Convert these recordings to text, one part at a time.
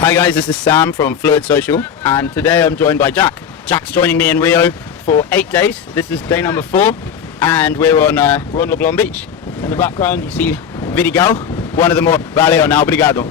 Hi guys, this is Sam from Fluid Social, and today I'm joined by Jack. Jack's joining me in Rio for 8 days. This is day number 4, and we're on Leblon Beach. In the background you see Vidigal, one of the more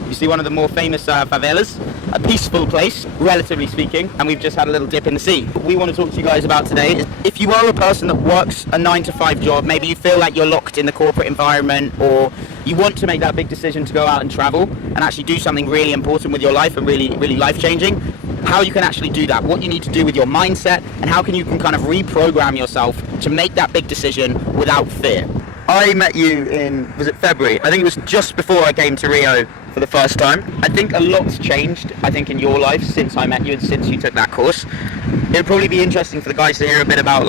You see one of the more famous favelas, a peaceful place, relatively speaking, and we've just had a little dip in the sea. What we want to talk to you guys about today is if you are a person that works a 9-to-5 job, maybe you feel like you're locked in the corporate environment, or you want to make that big decision to go out and travel and actually do something really important with your life and really life-changing, how you can actually do that, what you need to do with your mindset, and how you can kind of reprogram yourself to make that big decision without fear. I met you in, was it February? I think it was just before I came to Rio for the first time. I think a lot's changed, in your life since I met you and since you took that course. It'll probably be interesting for the guys to hear a bit about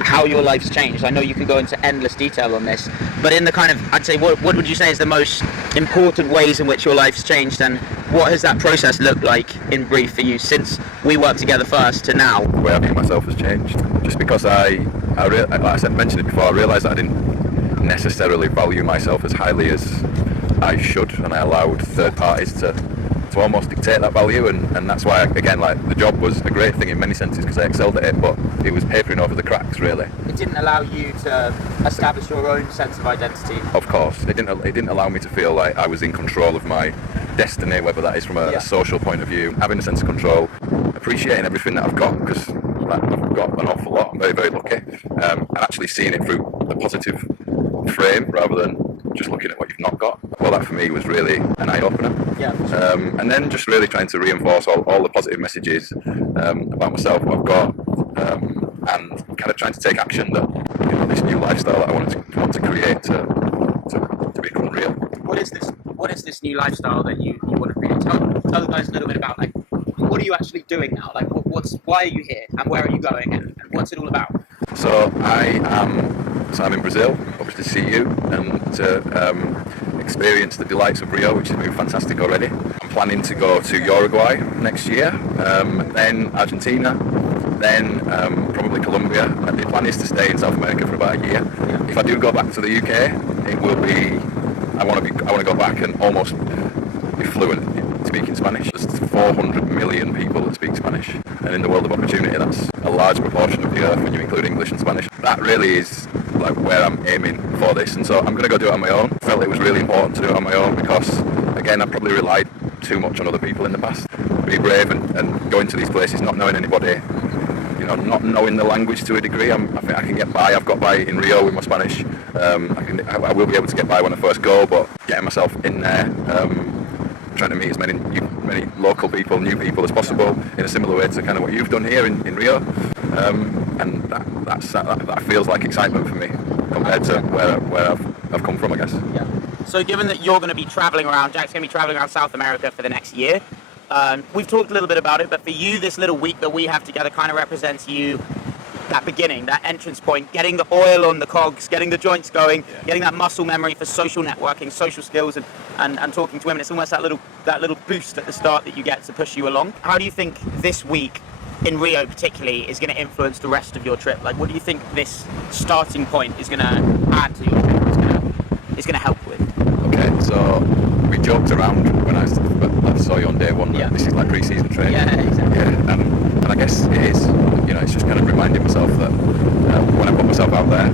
how your life's changed. I know you can go into endless detail on this, but in the I'd say, what would you say is the most important ways in which your life's changed, and what has that process looked like in brief for you since we worked together first to now? The way I view myself has changed, just because like I mentioned it before, I realised that I didn't necessarily value myself as highly as I should, and I allowed third parties to almost dictate that value, and that's why the job was a great thing in many senses because I excelled at it, but it was papering over the cracks really. It didn't allow you to establish your own sense of identity. Of course, it didn't allow me to feel like I was in control of my destiny, whether that is from a social point of view, having a sense of control, appreciating everything that I've got, because I've got an awful lot. I'm very, very lucky, and actually seeing it through a positive frame rather than just looking at what you've not got. Well, that for me was really an eye-opener. Yeah. And then just really trying to reinforce all the positive messages about myself, what I've got, and kind of trying to take action that this new lifestyle that I want to create to become real. What is this new lifestyle that you want to create? Tell the guys a little bit about what are you actually doing now? Why are you here, and where are you going, and what's it all about? So I'm in Brazil, obviously to see you and to experience the delights of Rio, which has been fantastic already. I'm planning to go to Uruguay next year, then Argentina, then probably Colombia. And the plan is to stay in South America for about a year. If I do go back to the UK, it will be. I want to go back and almost be fluent in speaking Spanish. There's 400 million people that speak Spanish, and in the world of opportunity, that's a large proportion of the earth when you include English and Spanish. That really is where I'm aiming for this, and so I'm going to go do it on my own. I felt it was really important to do it on my own because, again, I probably relied too much on other people in the past. Be brave and go into these places not knowing anybody, not knowing the language to a degree. I think I can get by. I've got by in Rio with my Spanish. I will be able to get by when I first go, but getting myself in there, trying to meet as many local people, new people as possible in a similar way to kind of what you've done here in Rio, and that feels like excitement for me compared to where I've come from, I guess. Yeah. So given that you're going to be traveling around, Jack's going to be traveling around South America for the next year. We've talked a little bit about it, but for you, this little week that we have together kind of represents you, that beginning, that entrance point, getting the oil on the cogs, getting the joints going, getting that muscle memory for social networking, social skills, and talking to women. It's almost that little boost at the start that you get to push you along. How do you think this week, in Rio particularly, is going to influence the rest of your trip? What do you think this starting point is going to add to your trip, is going to help with? Okay, so we joked around when I saw you on day one that this is like pre-season training. Yeah, exactly. Yeah, and I guess it is. It's just kind of reminding myself that when I put myself out there,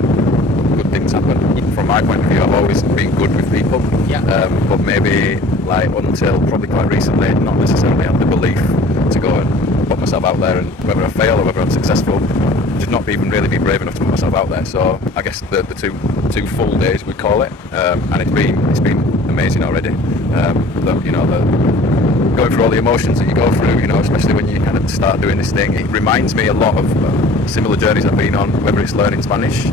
good things happen. From my point of view, I've always been good with people. Yeah. But maybe until probably quite recently, not necessarily had the belief to go and put myself out there, and whether I fail or whether I'm successful, just not even really be brave enough to put myself out there. So I guess the two full days we call it, and it's been amazing already. Going through all the emotions that you go through, especially when you kind of start doing this thing, it reminds me a lot of similar journeys I've been on, whether it's learning Spanish,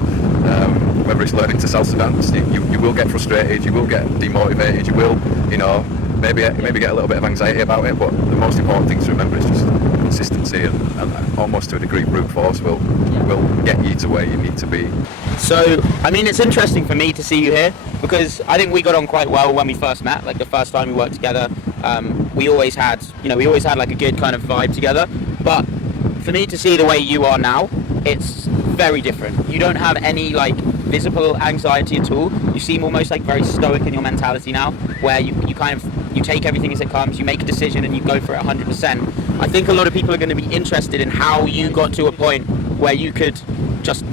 whether it's learning to salsa dance. You will get frustrated, you will get demotivated, you will, maybe get a little bit of anxiety about it, but the most important thing to remember is just consistency and almost to a degree brute force will get you to where you need to be. So, it's interesting for me to see you here because I think we got on quite well when we first met, the first time we worked together. We always had a good kind of vibe together, but for me to see the way you are now, it's very different. You don't have any visible anxiety at all. You seem almost very stoic in your mentality now, where you kind of you take everything as it comes, you make a decision and you go for it 100%. I think a lot of people are going to be interested in how you got to a point where you could just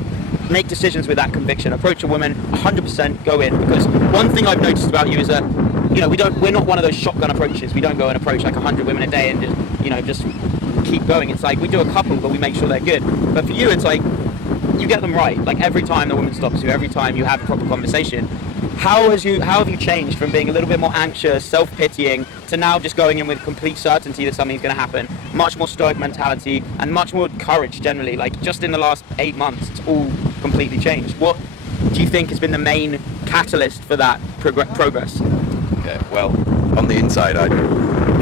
make decisions with that conviction, approach a woman 100%, go in. Because one thing I've noticed about you is that, you know, we're not one of those shotgun approaches. We don't go and approach like 100 women a day and just, you know, just keep going. It's like we do a couple, but we make sure they're good. But for you, it's like you get them right. Like every time the woman stops you, every time you have a proper conversation. How have you changed from being a little bit more anxious, self-pitying, to now just going in with complete certainty that something's going to happen? Much more stoic mentality and much more courage generally. Like just in the last 8 months, it's all completely changed. What do you think has been the main catalyst for that progress? Okay, well, on the inside, I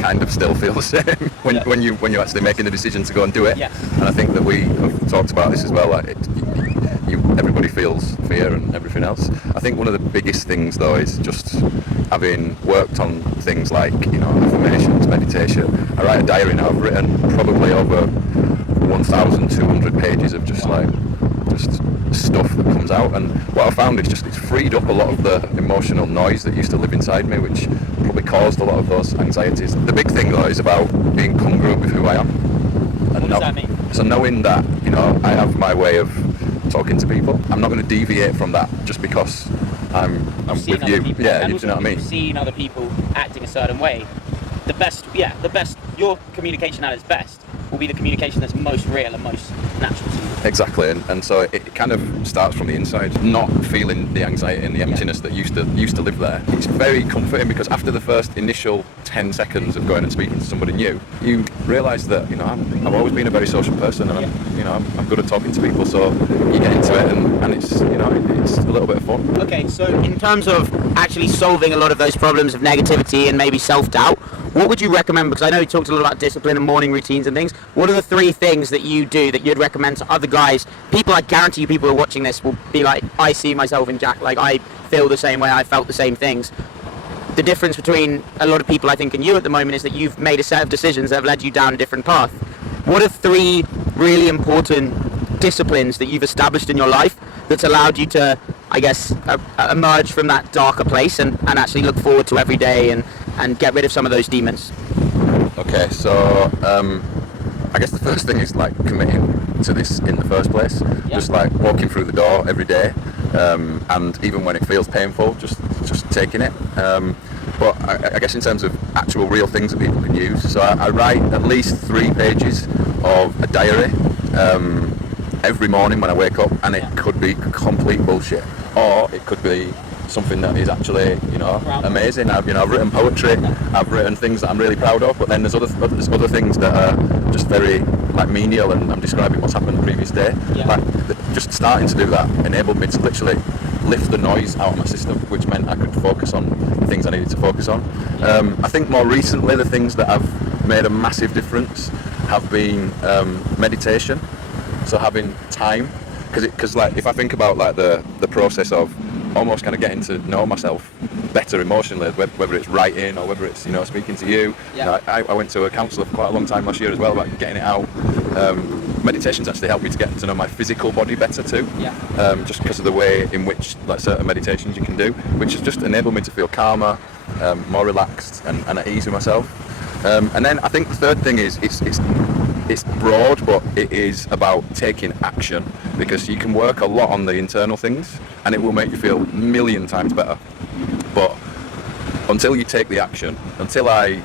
kind of still feel the same when you're actually making the decision to go and do it. Yes. And I think that we have talked about this as well. Like everybody feels fear and everything else. I think one of the biggest things though is just having worked on things like, you know, affirmations, meditation. I write a diary now. I've written probably over 1,200 pages of just stuff that comes out, and what I found is just it's freed up a lot of the emotional noise that used to live inside me, which probably caused a lot of those anxieties. The big thing though is about being congruent with who I am. And what does that mean? So knowing that, you know, I have my way of talking to people. I'm not going to deviate from that just because I'm with you. People, yeah, and you know what I mean? You've seen other people acting a certain way. The best, your communication at its best will be the communication that's most real and most natural to you. Exactly, and so it kind of starts from the inside, not feeling the anxiety and the emptiness that used to live there. It's very comforting because after the first initial 10 seconds of going and speaking to somebody new, you realise that, you know, I've always been a very social person, and I'm good at talking to people. So you get into it, and it's, you know, it's a little bit of fun. Okay, so in terms of actually solving a lot of those problems of negativity and maybe self-doubt, what would you recommend? Because I know you talked a lot about discipline and morning routines and things. What are the 3 things that you do that you'd recommend to other guys? People, I guarantee you, people who are watching this will be like, I see myself in Jack. Like, I feel the same way. I felt the same things. The difference between a lot of people, I think, and you at the moment is that you've made a set of decisions that have led you down a different path. What are 3 really important disciplines that you've established in your life that's allowed you to, I guess, emerge from that darker place and actually look forward to every day and get rid of some of those demons? Okay, so I guess the first thing is like committing to this in the first place. Yeah. Just like walking through the door every day, and even when it feels painful, just taking it. But I guess in terms of actual real things that people can use, so I write at least 3 pages of a diary every morning when I wake up, and it could be complete bullshit, or it could be something that is actually, you know, amazing. I've written poetry, I've written things that I'm really proud of, but then there's other things that are just very like menial, and I'm describing what's happened the previous day. Like just starting to do that enabled me to literally lift the noise out of my system, which meant I could focus on the things I needed to focus on. I think more recently the things that have made a massive difference have been meditation. So having time, because like if I think about like the process of almost kind of getting to know myself better emotionally, whether it's writing or whether it's, you know, speaking to you. You know, I went to a counsellor for quite a long time last year as well about getting it out. Meditation's actually helped me to get to know my physical body better too. Just because of the way in which like certain meditations you can do, which has just enabled me to feel calmer, more relaxed and at ease with myself. And then I think the third thing is it's broad, but it is about taking action, because you can work a lot on the internal things and it will make you feel a million times better. But until you take the action, until I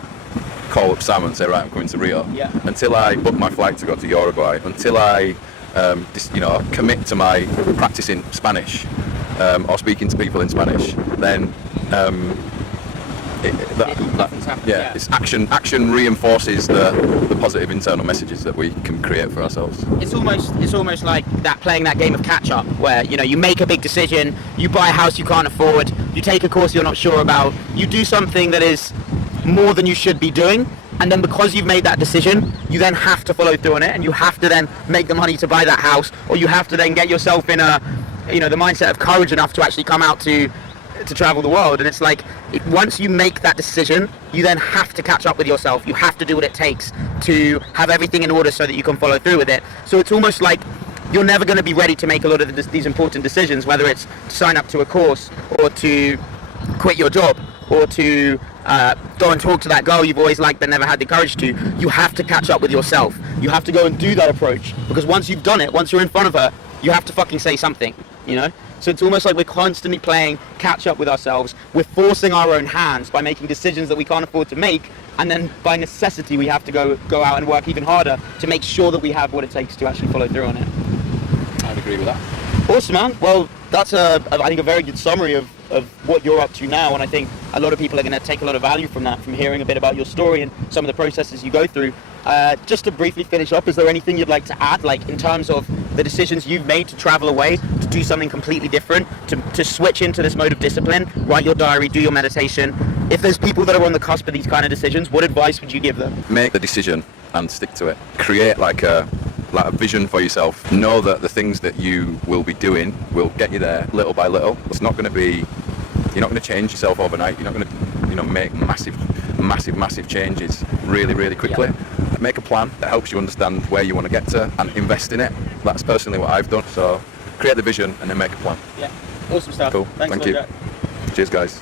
call up Sam and say, right, I'm coming to Rio, until I book my flight to go to Uruguay, until I commit to my practicing Spanish or speaking to people in Spanish, then it's action. Action reinforces the positive internal messages that we can create for ourselves. It's almost like that, playing that game of catch up, where, you know, you make a big decision, you buy a house you can't afford, you take a course you're not sure about, you do something that is more than you should be doing, and then because you've made that decision, you then have to follow through on it, and you have to then make the money to buy that house, or you have to then get yourself in the mindset of courage enough to actually come out to travel the world. And it's like, once you make that decision, you then have to catch up with yourself. You have to do what it takes to have everything in order so that you can follow through with it. So it's almost like you're never going to be ready to make a lot of these important decisions, whether it's to sign up to a course or to quit your job or to go and talk to that girl you've always liked but never had the courage to. You have to catch up with yourself. You have to go and do that approach, because once you've done it, once you're in front of her, you have to fucking say something, you know? So it's almost like we're constantly playing catch up with ourselves. We're forcing our own hands by making decisions that we can't afford to make, and then by necessity we have to go out and work even harder to make sure that we have what it takes to actually follow through on it. I'd agree with that. Awesome, man. Well, that's I think a very good summary of what you're up to now, and I think a lot of people are going to take a lot of value from that, from hearing a bit about your story and some of the processes you go through. Just to briefly finish up, is there anything you'd like to add, like in terms of the decisions you've made to travel away, to do something completely different, to switch into this mode of discipline, write your diary, do your meditation? If there's people that are on the cusp of these kind of decisions, what advice would you give them? Make the decision and stick to it. Create like a vision for yourself. Know that the things that you will be doing will get you there little by little. It's not going to be, you're not going to change yourself overnight. You're not going to, make massive changes really quickly. Yeah. Make a plan that helps you understand where you want to get to and invest in it. That's personally what I've done. So create the vision and then make a plan. Yeah, awesome stuff. Cool. Thanks Thank a lot, you. Jack. Cheers, guys.